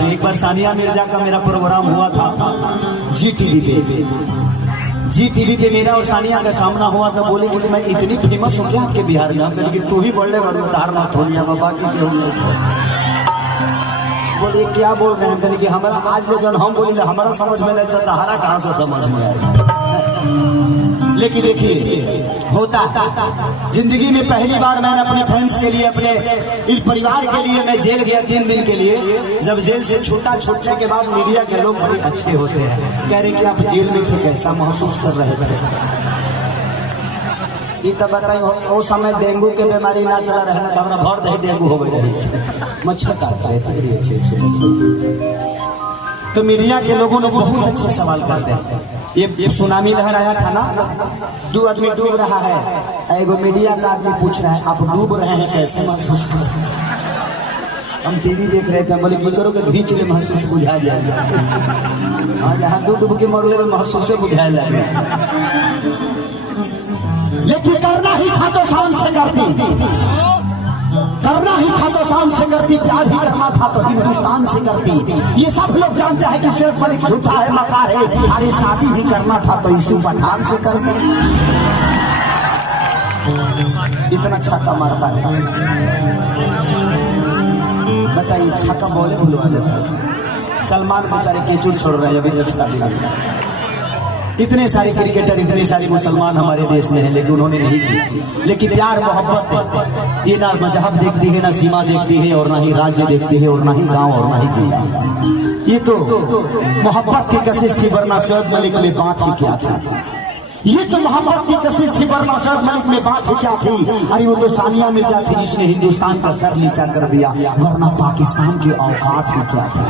करते हैं। एक बार सानिया मिर्जा का मेरा प्रोग्राम हुआ था जी टीवी पे मेरा और सानिया का सामना हुआ था। बोले कि मैं इतनी फेमस हो गया आपके बिहार में। हम कहे कि तू ही बड़े बड़े उधार मत हो लिया बाबा की। बोले क्या बोल रहे हैं कि हमारा आज ले जब हम बोले हमारा समझ में नहीं तो तहारा कहाँ से समझ में आए। लेकिन देखिए होता जिंदगी में पहली बार मैंने अपने फ्रेंड्स के लिए अपने इस परिवार के लिए मैं जेल गया 3 दिन के लिए। जब जेल से छूटने के बाद मीडिया के लोग बड़े अच्छे होते हैं, कह रहे कि आप जेल में थे कैसा महसूस कर रहे थे। ये तो बताइए वो समय डेंगू के बीमारी ना चला रहना तो हमारा भर दही डेंगू हो गई मच्छर काटते थे। तो मीडिया के लोगों ने बहुत अच्छे सवाल करते हैं। ये सुनामी लहर आया था ना, 2 आदमी डूब रहा है। एगो मीडिया का आदमी पूछ रहा है आप डूब रहे हैं कैसे महसूस कर रहे हैं। हम टीवी देख रहे थे, बोले की करो कि घींच ले महसूस बुझा जाएगा। हाँ जहाँ डूब के मरले में महसूस बुझा जाएगा। लेकिन करना ही था तो शान से करती, करना ही था तो शान से करती, प्यार ही करना था तो हिंदुस्तान से करती। ये सब लोग जानते हैं कि सैफ अली झूठा है मकार है। अरे शादी ही करना था तो यूसुफ पठान से करती। इतना छक्का मारता है बताइए, छक्का बोले भुलवा देता है। सलमान बेचारे केचुर छोड़ रहे हैं अभी तक शादी। इतने सारे क्रिकेटर इतने सारे मुसलमान हमारे देश में हैं लेकिन उन्होंने नहीं की। लेकिन प्यार मोहब्बत ये ना मजहब देखती है, ना सीमा देखती है, और ना ही राज्य देखती है, और ना ही गांव, और ना ही जिला। ये तो मोहब्बत की कशिश थी, वरना सैफ मलिक में बात ही क्या थी। ये तो मोहब्बत की कशिश थी, वरना सैफ मलिक में बात ही क्या थी। अरे वो तो सानिया मिर्जा थी जिसने हिंदुस्तान का सर नीचा कर दिया, वरना पाकिस्तान की औकात ही क्या थी।